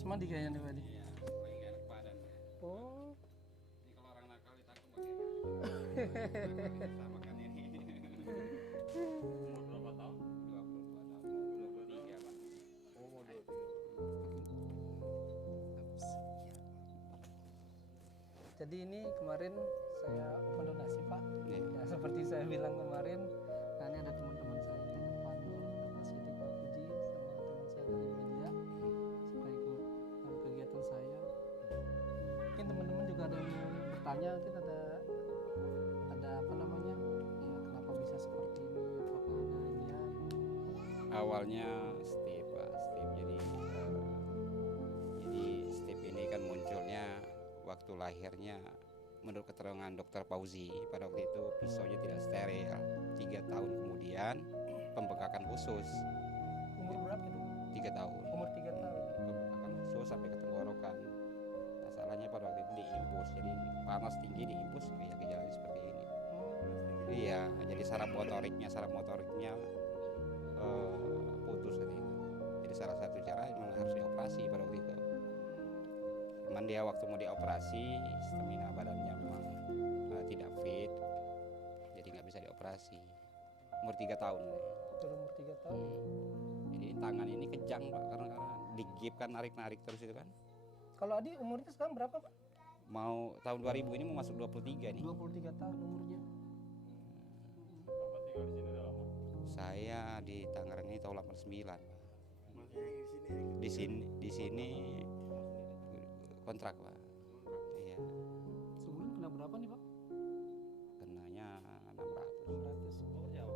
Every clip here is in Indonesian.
Habis mandi kayaknya nih Pak Adi. Iya, supaya nggak enak badan. Oh. Ini kalau orang nakal ditangkap bagaimana? Sama kan ini. Umur berapa tahun? 22 tahun, 23 Pak. Oh, mau 23. Jadi ini kemarin saya donasi Pak. Iya. Ya, seperti saya bilang kemarin, nah ini ada teman-teman saya dengan Pak Nur, Mas Siti, Pak Puji, sama teman saya dari media, supaya ikut kegiatan saya. Mungkin teman-teman juga ada yang mau bertanya, mungkin ada apa namanya, ya kenapa bisa seperti ini, apakah ada idea? Awalnya Steve Pak, Steve jadi Steve ini kan munculnya waktu lahirnya menurut keterangan dokter Fauzi pada waktu itu pisaunya tidak steril. 3 tahun kemudian pembengkakan usus Umur berapa itu? 3 tahun. Umur 3 tahun. Pembengkakan usus sampai ke tenggorokan. Masalahnya pada waktu itu diimpus, jadi panas tinggi diimpus ya gejalanya seperti ini. Iya, jadi saraf motoriknya putus katanya. Jadi salah satu cara memang harus dioperasi pada waktu itu. Cuman dia waktu mau dioperasi stamina badannya memang tidak fit, jadi nggak bisa dioperasi. Umur 3 tahun. Baru umur 3 tahun. Jadi tangan ini kejang Pak karena digip kan narik terus itu kan. Kalau Adi umurnya sekarang berapa Pak? Mau tahun 2000 ini mau masuk 23 nih. 23 tahun umurnya. Bapak tinggal di sini udah lama? Saya di Tangerang ini tahun 89. Masih yang di sini? Di sini kontrak Pak. Iya, Sebulan kena berapa nih Pak? kenanya 600. 600. Oh, jauh.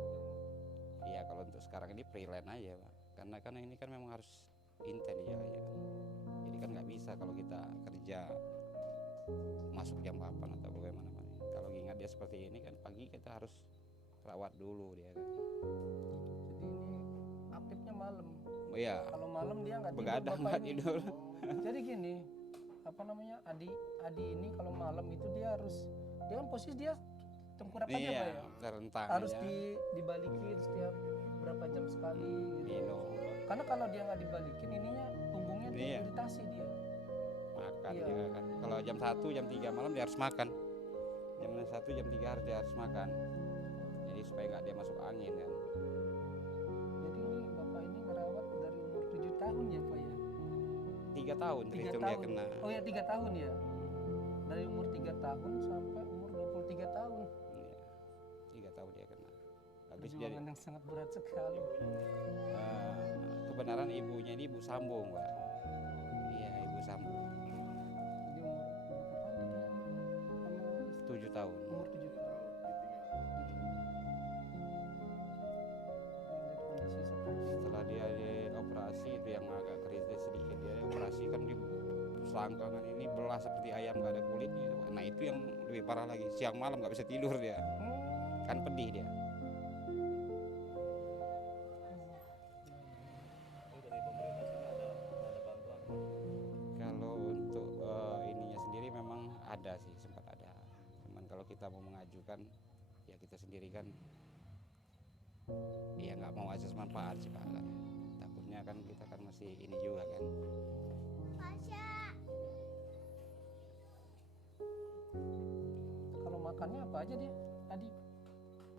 Iya, kalau untuk sekarang ini freelance aja Pak. Karena ini kan memang harus intens ya. Jadi kan nggak bisa kalau kita kerja masuk jam 8 atau bagaimana Pak. Kalau ingat dia seperti ini kan pagi kita harus rawat dulu dia kan. Jadi ini aktifnya malam. Oh iya, Kalau malam dia nggak tidur. begadang Bapak nggak ini. tidur. Jadi gini, apa namanya, Adi ini kalau malam itu dia kan posisi dia tengkurap aja Iya, Pak ya. terentang Harus aja. dibalikin setiap berapa jam sekali gitu. Minum, Karena kalau dia nggak dibalikin ininya punggungnya dia Iya. iritasi dia. makan Iya. juga kan. Kalau jam 1, jam 3 malam dia harus makan. Jam 1, jam 3 dia harus makan. Jadi supaya nggak dia masuk angin kan. Jadi ini Bapak ini ngerawat dari umur 7 tahun ya Pak ya. 3 tahun 3 terhitung dia tahun. kena. Oh ya 3 tahun ya. Dari umur 3 tahun sampai umur 23 tahun. Iya, 3 tahun dia kena. Habis jadi Perjuangan yang sangat berat sekali. kebenaran ibunya ini ibu sambung Pak. Iya, ibu sambung. Jadi umur berapa tahun dia? Sama 7 tahun. umur 7 tahun. Melihat kondisi seperti ini. Setelah dia dioperasi itu yang agak kritis sedikit, dia operasi kan di selangkangan ini belah seperti ayam nggak ada kulitnya itu, Pak. Nah itu yang lebih parah lagi, siang malam nggak bisa tidur dia, kan pedih dia. Oh, dari pemerintah sini ada bantuan. Kalau untuk ininya sendiri memang ada sih, sempat ada. Cuman kalau kita mau mengajukan, ya kita sendiri kan, ya nggak mau asas manfaat sih Pak. Kan. Takutnya kan kita kan masih ini juga kan. Kalau makannya apa aja dia tadi?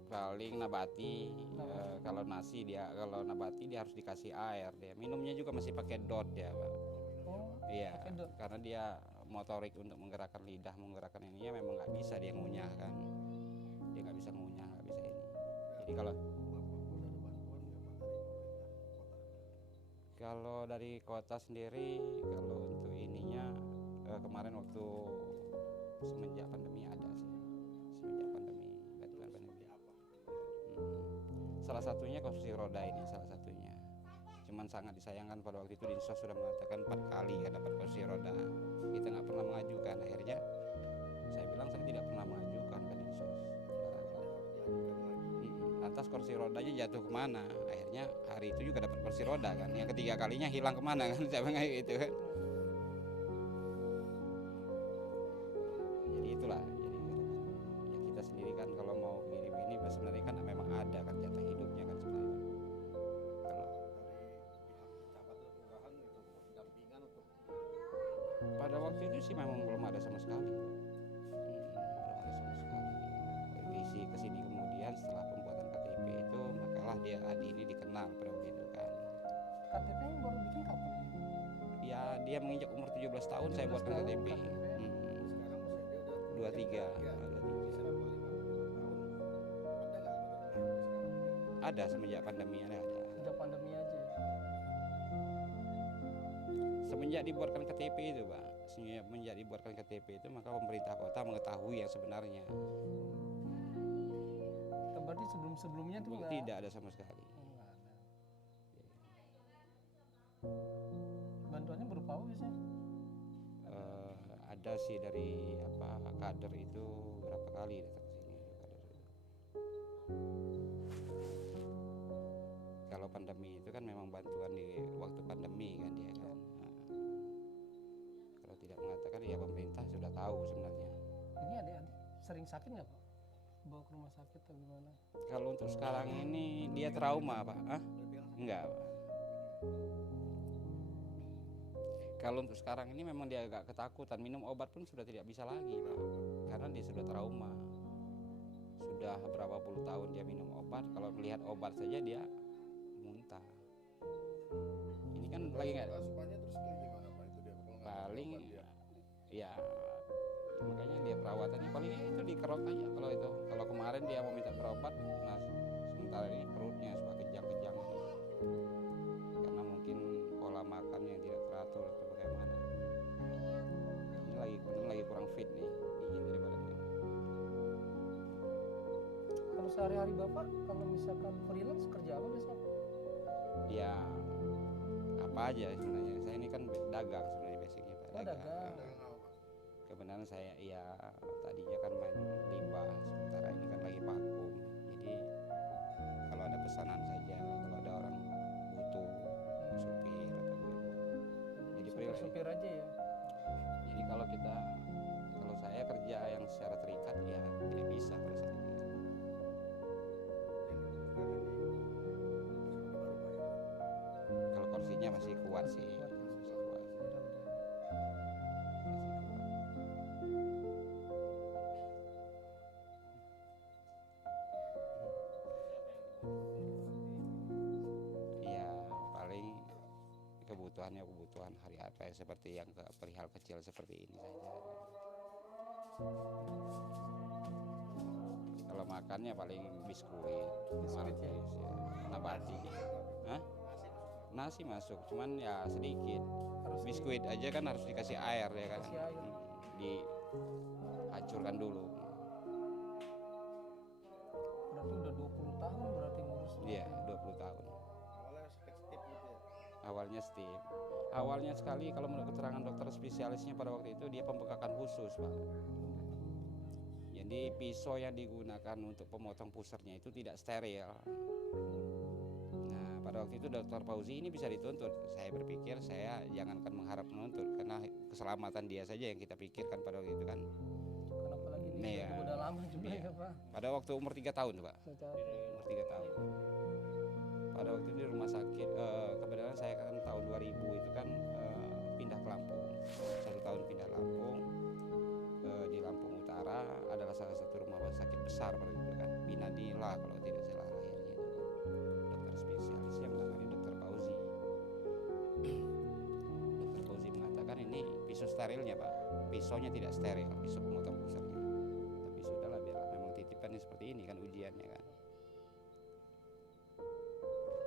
Paling nabati, kalau nabati dia harus dikasih air dia. Minumnya juga masih pakai dot ya Pak. Oh, Iya, pakai dot. karena dia motorik untuk menggerakkan lidah, menggerakkan ininya memang nggak bisa dia ngunyah kan. Dia nggak bisa ngunyah, nggak bisa ini. Jadi kalau dari kota sendiri, kalau untuk ininya kemarin waktu semenjak pandemi ada sih. Semenjak pandemi, bantuan pandemi. Salah satunya kursi roda ini salah satunya. Cuman sangat disayangkan pada waktu itu Dinsos sudah mengatakan 4 kali kan dapat kursi roda. Kita nggak pernah mengajukan. Akhirnya saya bilang saya tidak pernah mengajukan ke Dinsos. Lantas kursi rodanya jatuh kemana? Akhirnya hari itu juga dapat kursi roda kan. Yang ketiga kalinya hilang kemana kan? Saya bilang kayak gitu kan. Jadi itulah. Jadi ya kita sendiri kan kalau mau begini-begini sebenarnya kan memang ada kan jatah hidupnya kan sebenarnya. Kalau Dari pihak pejabat atau kelurahan itu pendampingan untuk Pada waktu itu sih memang belum ada sama sekali. Belum ada sama sekali. Isi kesini kemudian setelah pembuatan KTP itu, makalah dia Adi ini dikenal pada waktu itu kan. KTP yang baru bikin kapan? Ya dia menginjak umur 17 tahun saya 17 buatkan tahun, KTP. KTP. Sekarang usia dia udah 23. selama 5 tahun. Ada semenjak pandemi ada. Sejak pandemi aja ya. Semenjak dibuatkan KTP itu, Pak. Semenjak dibuatkan KTP itu maka pemerintah kota mengetahui yang sebenarnya. Berarti sebelum-sebelumnya tuh nggak Tidak ada sama sekali. nggak ada. Bantuannya berupa apa biasanya? Ada sih dari kader itu berapa kali datang ke sini kader itu. Kalau pandemi itu kan memang bantuan di waktu pandemi kan dia kan. Nah, kalau tidak mengatakan ya pemerintah sudah tahu sebenarnya. Ini adik-adik sering sakit nggak Pak? Bawa ke rumah sakit atau gimana? Kalau untuk sekarang ini dia trauma, Pak. Enggak, Pak. Kalau untuk sekarang ini memang dia agak ketakutan, minum obat pun sudah tidak bisa lagi, Pak. Karena dia sudah trauma. Sudah berapa puluh tahun dia minum obat, kalau melihat obat saja dia muntah. Ini kan lagi nggak Asupannya terus kayak gimana Pak itu dia kalau nggak paling obat dia? ya makanya dia perawatannya paling itu dikerok aja kalau itu. Kalau kemarin dia mau minta berobat, nah sementara ini perutnya suka kejang-kejang karena mungkin pola makan yang tidak teratur atau bagaimana. Ini lagi kurang fit nih, ingin dari badannya. Kalau sehari-hari Bapak kalau misalkan freelance kerja apa biasanya? Ya apa aja sebenarnya. Saya ini kan dagang sebenarnya basicnya, Pak. Oh, dagang. Dagang apa Pak? Kebenaran saya ya tadinya kan main limbah, sementara ini kan lagi vakum. Jadi kalau ada pesanan saja, kalau ada orang butuh supir atau gimana. Jadi freelance. Supir aja ya. Jadi kalau saya kerja yang secara terikat ya tidak bisa pada saat ini. Kalau kursinya masih kuat sih, Masih kuat. masih kuat. Mudah-mudahan. Iya, paling kebutuhan hari apa ya seperti yang perihal kecil seperti ini saja. Kalau makannya paling biskuit, Biskuit ya? Malkis, ya, nabati. Hah? Nasi masuk, cuman ya sedikit. Harus Biskuit aja kan harus dikasih air ya kan. Kasih air. Dihancurkan dulu. Berarti udah 20 tahun berarti ngurus. Iya, 20 tahun. Awalnya step gitu ya. Awalnya stip. Awalnya sekali kalau menurut keterangan dokter spesialisnya pada waktu itu dia pembengkakan khusus, Pak. Jadi pisau yang digunakan untuk pemotong pusarnya itu tidak steril. Nah, pada waktu itu Dr. Fauzi ini bisa dituntut. Saya berpikir saya jangankan mengharap menuntut karena keselamatan dia saja yang kita pikirkan pada waktu itu kan. Karena apalagi ini Iya. udah lama juga Iya. ya Pak. Pada waktu umur 3 tahun, Pak. Umur 3 tahun. Pada waktu itu di rumah sakit, kebetulan saya kan tahun 2000 itu kan pindah ke Lampung. 1 tahun pindah Lampung. Di Lampung Utara adalah salah satu rumah sakit besar pada itu kan, Binadila kalau tidak salah lahirnya itu kan. Dokter spesialis yang menangani Dokter Fauzi. Dokter Fauzi mengatakan ini pisau sterilnya, Pak. Pisaunya tidak steril, pisau pemotong pusarnya. Tapi sudahlah, biarlah, memang titipannya seperti ini kan ujiannya kan.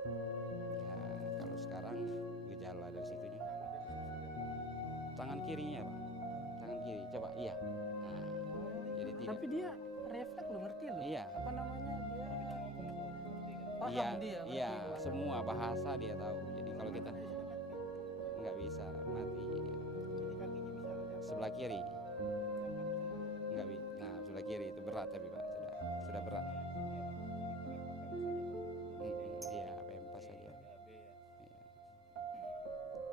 Ya kalau sekarang gejala dari situnya tangan kirinya, Pak. Tangan kiri, coba iya. Nah, jadi tidak. Tapi dia refleks lo ngerti lo. Iya. Apa namanya dia? Paham Iya, dia. ngerti iya, bahasa. semua bahasa dia tahu. Jadi kalau kita nggak bisa mati. Sebelah kiri nggak bisa. Nah, sebelah kiri itu berat tapi Pak sudah berat. Iya, pempas saja. Iya.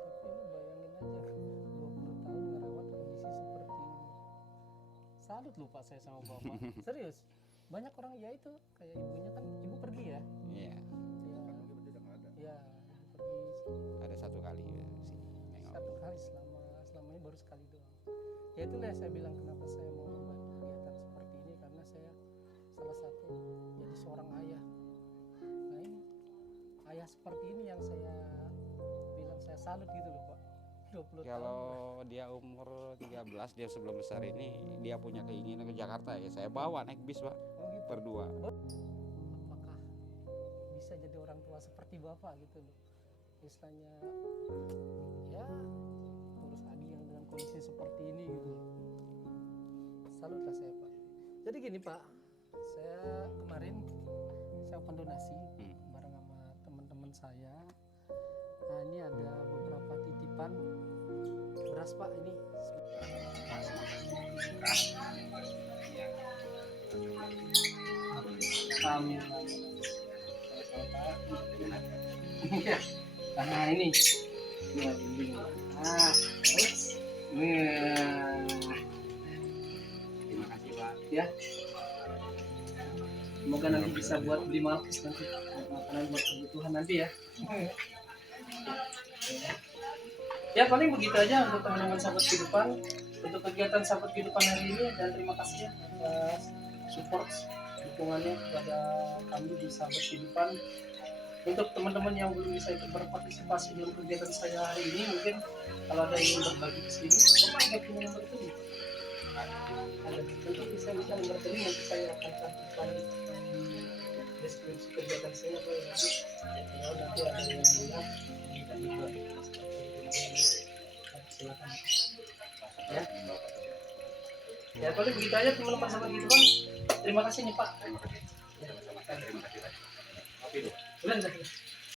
Tapi lu bayangin aja 20 tahun ngerawat kondisi seperti ini. Salut lu Pak saya sama Bapak. Serius. Banyak orang ya itu kayak ibunya kan ibu pergi ya. Iya, Ya, Kan mungkin udah nggak ada. ya ibu pergi ada satu kali ya, sini nengok. satu kali selama ini baru sekali doang. Ya itulah yang saya bilang kenapa saya mau membuat kegiatan seperti ini, karena saya salah satu jadi seorang ayah. Nah ini ayah seperti ini yang saya bilang saya salut gitu loh Pak. 20 tahun. Kalau dia umur 13, dia sebelum besar ini dia punya keinginan ke Jakarta ya, saya bawa naik bis Pak, Oh gitu. berdua. Apakah bisa jadi orang tua seperti Bapak gitu loh. Istilahnya ya terus Adi yang dengan kondisi seperti ini gitu. Salutlah saya Pak. Jadi gini Pak, saya kemarin saya open donasi bareng sama teman-teman saya. Nah ini ada beberapa titipan beras Pak ini. Amin. Iya. Nah ini. Ah, terus. Nah. Terima kasih Pak. Ya. Semoga nanti bisa buat beli malkis nanti, buat makanan buat kebutuhan nanti ya. Ya paling begitu aja untuk teman-teman sahabat kehidupan, untuk kegiatan sahabat kehidupan hari ini, dan terima kasih ya atas support dukungannya kepada kami di sahabat kehidupan. Untuk teman-teman yang belum bisa ikut berpartisipasi dalam kegiatan saya hari ini, mungkin kalau ada yang ingin berbagi ke sini, Bapak ada punya nomor rekening? Ada, tentu bisa nomor rekening, nanti saya akan cantumkan di deskripsi kegiatan saya Pak ya. Kalau nanti ada yang lihat, minta dibuat silakan ya. Ya paling begitu aja teman-teman sahabat kehidupan. Terima kasih nih Pak. Terima kasih Pak. Bulan